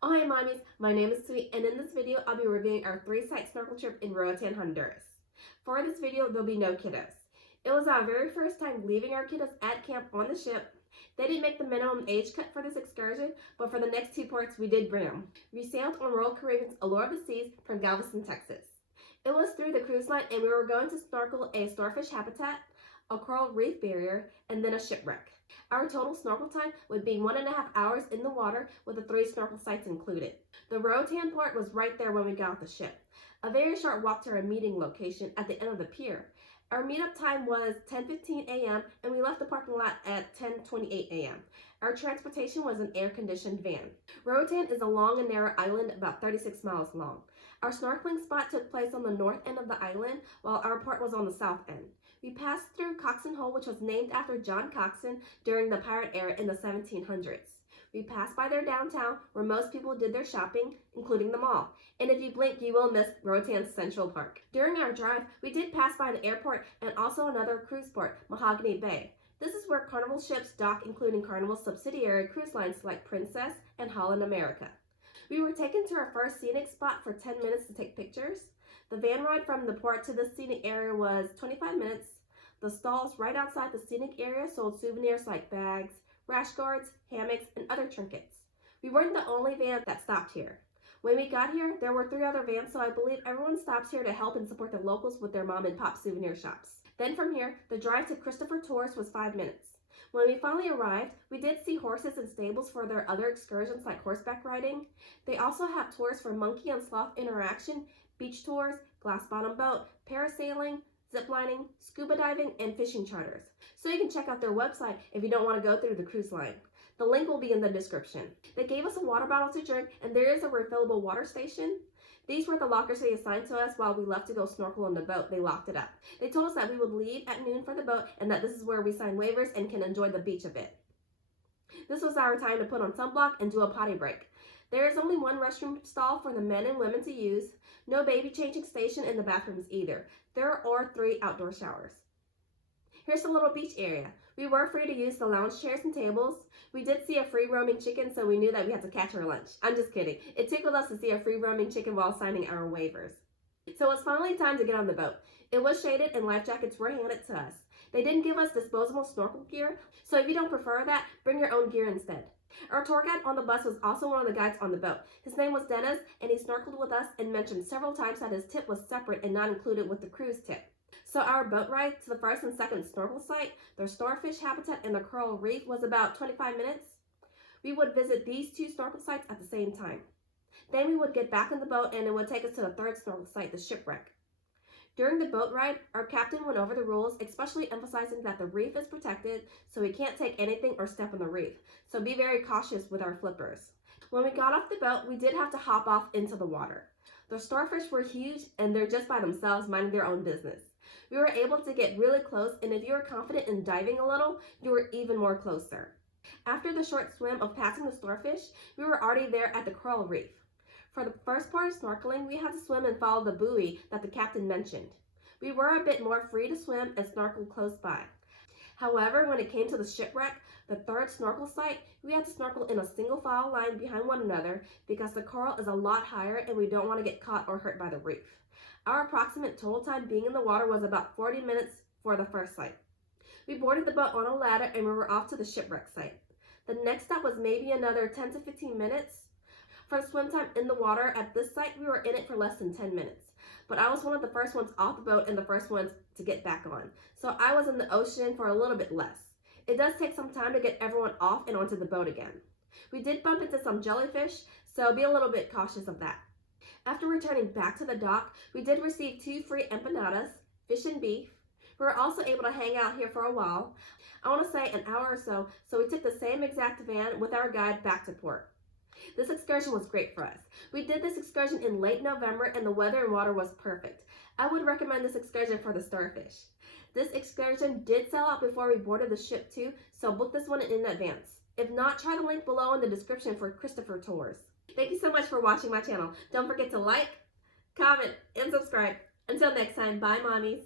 Ahoy Mommies, my name is Sweet, and in this video I'll be reviewing our 3-site snorkel trip in Roatan, Honduras. For this video there'll be no kiddos. It was our very first time leaving our kiddos at camp on the ship. They didn't make the minimum age cut for this excursion, but for the next 2 ports we did bring them. We sailed on Royal Caribbean's Allure of the Seas from Galveston, Texas. It was through the cruise line and we were going to snorkel a starfish habitat, a coral reef barrier, and then a shipwreck. Our total snorkel time would be 1.5 hours in the water with the 3 snorkel sites included. The Roatan port was right there when we got off the ship. A very short walk to our meeting location at the end of the pier. Our meetup time was 10:15 a.m. and we left the parking lot at 10:28 a.m. Our transportation was an air-conditioned van. Roatan is a long and narrow island about 36 miles long. Our snorkeling spot took place on the north end of the island while our port was on the south end. We passed through Coxon Hole, which was named after John Coxon during the pirate era in the 1700s. We passed by their downtown where most people did their shopping, including the mall. And if you blink, you will miss Roatan's Central Park. During our drive, we did pass by an airport and also another cruise port, Mahogany Bay. This is where Carnival ships dock, including Carnival subsidiary cruise lines like Princess and Holland America. We were taken to our first scenic spot for 10 minutes to take pictures. The van ride from the port to the scenic area was 25 minutes. The stalls right outside the scenic area sold souvenirs like bags, rash guards, hammocks, and other trinkets. We weren't the only van that stopped here. When we got here, there were 3 other vans, so I believe everyone stops here to help and support the locals with their mom and pop souvenir shops. Then from here, the drive to Christopher Tours was 5 minutes. When we finally arrived, we did see horses and stables for their other excursions like horseback riding. They also have tours for monkey and sloth interaction, beach tours, glass bottom boat, parasailing, ziplining, scuba diving, and fishing charters. So you can check out their website if you don't want to go through the cruise line. The link will be in the description. They gave us a water bottle to drink, and there is a refillable water station. These were the lockers they assigned to us while we left to go snorkel on the boat. They locked it up. They told us that we would leave at noon for the boat and that this is where we sign waivers and can enjoy the beach a bit. This was our time to put on sunblock and do a potty break. There is only 1 restroom stall for the men and women to use. No baby changing station in the bathrooms either. There are 3 outdoor showers. Here's a little beach area. We were free to use the lounge chairs and tables. We did see a free roaming chicken, so we knew that we had to catch our lunch. I'm just kidding. It tickled us to see a free roaming chicken while signing our waivers. So it's finally time to get on the boat. It was shaded and life jackets were handed to us. They didn't give us disposable snorkel gear, so if you don't prefer that, bring your own gear instead. Our tour guide on the bus was also one of the guides on the boat. His name was Dennis, and he snorkeled with us and mentioned several times that his tip was separate and not included with the cruise tip. So our boat ride to the first and second snorkel site, the starfish habitat and the coral reef, was about 25 minutes. We would visit these 2 snorkel sites at the same time. Then we would get back in the boat and it would take us to the 3rd snorkel site, the shipwreck. During the boat ride, our captain went over the rules, especially emphasizing that the reef is protected, so we can't take anything or step on the reef. So be very cautious with our flippers. When we got off the boat, we did have to hop off into the water. The starfish were huge and they're just by themselves minding their own business. We were able to get really close, and if you were confident in diving a little, you were even more closer. After the short swim of passing the starfish, we were already there at the coral reef. For the first part of snorkeling, we had to swim and follow the buoy that the captain mentioned. We were a bit more free to swim and snorkel close by. However, when it came to the shipwreck, the 3rd snorkel site, we had to snorkel in a single file line behind one another because the coral is a lot higher and we don't want to get caught or hurt by the reef. Our approximate total time being in the water was about 40 minutes for the first site. We boarded the boat on a ladder and we were off to the shipwreck site. The next stop was maybe another 10 to 15 minutes. For the swim time in the water at this site, we were in it for less than 10 minutes. But I was one of the first ones off the boat and the first ones to get back on. So I was in the ocean for a little bit less. It does take some time to get everyone off and onto the boat again. We did bump into some jellyfish, so be a little bit cautious of that. After returning back to the dock, we did receive 2 free empanadas, fish and beef. We were also able to hang out here for a while. I want to say an hour or so, so we took the same exact van with our guide back to port. This excursion was great for us. We did this excursion in late November and the weather and water was perfect. I would recommend this excursion for the starfish. This excursion did sell out before we boarded the ship too, so book this one in advance. If not, try the link below in the description for Christopher Tours. Thank you so much for watching my channel. Don't forget to like, comment, and subscribe. Until next time, bye mommies.